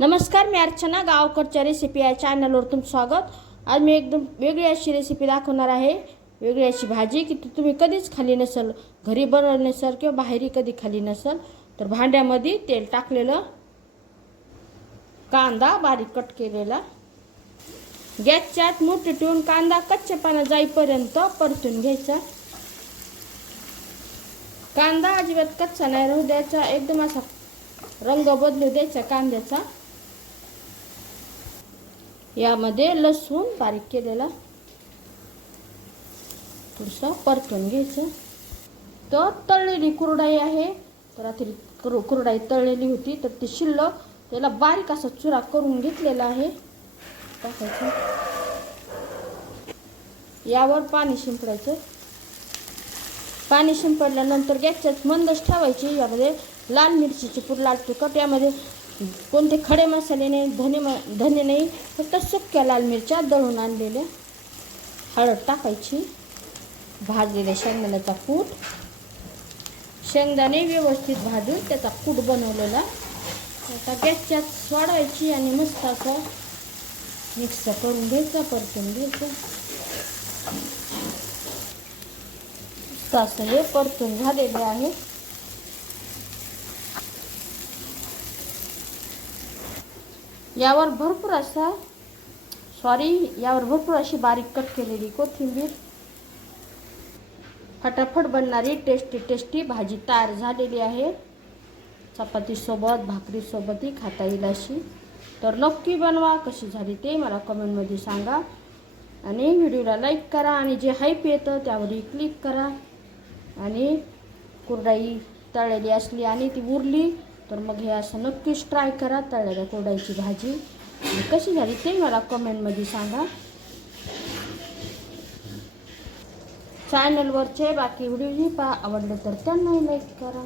नमस्कार, मी अर्चना गावकरच्या रेसिपी या चॅनलवर तुमचं स्वागत। आज मी एकदम वेगळी अशी रेसिपी दाखवणार आहे। वेगळी अशी भाजी की तुम्ही कधीच खाल्ली नसेल, घरी बनवली नसेल किंवा बाहेरही कधी खाल्ली नसेल। तर भांड्यामध्ये तेल टाकलेलं, कांदा बारीक कट केलेला, गॅसच्या आत मोठी ठेवून कांदा कच्चेपणा जाईपर्यंत परतून घ्यायचा। कांदा अजिबात कच्चा नाही राहू द्यायचा, एकदम असा रंग बदलू द्यायचा कांद्याचा। यामध्ये लसूण बारीक केलेला थोडंसं परतून घ्यायचं। तर तळलेली कुरडई आहे, तर रात्री कुरडई तळलेली होती, तर ती शिल्लक त्याला बारीक असा चुरा करून घेतलेला आहे, टाकायचं। यावर पाणी शिंपडायचं। पाणी शिंपडल्यानंतर गॅसच्या मंदच ठेवायची। यामध्ये लाल मिरचीची पूड, लाल तिखट, यामध्ये कोणते खडे मसाले नाही, धने नाही, फक्त सुक्या लाल मिरच्या दळून आणलेल्या, हळद टाकायची, भाजलेल्या शेंगदाण्याचा कूट, शेंगदाणे व्यवस्थित भाजून त्याचा कूट बनवलेला आता गॅसच्या सोडायची आणि मस्त असं मिक्स करून घ्यायचं, परतून घ्यायचं। असं हे परतून झालेले आहे। यावर भरपूर अशी बारीक कट केलेली कोथिंबीर। फटाफट बनणारी टेस्टी भाजी तयार झालेली आहे। चपाती सोबत, भाकरी सोबतही खाता येईल अशी। तर नक्की बनवा, कशी झाली ते मला कमेंटमध्ये सांगा आणि व्हिडिओला लाईक करा आणि जे हाईप येतं त्यावरही क्लिक करा। आणि कुरडई तळलेली असली आणि ती उरली तर मग हे असं नक्कीच ट्राय करा, तळलेल्या कुरडईची भाजी। कशी झाली ते मला कमेंटमध्ये सांगा। चॅनलवरचे बाकी व्हिडिओही आवडले तर त्यांनाही लाईक करा।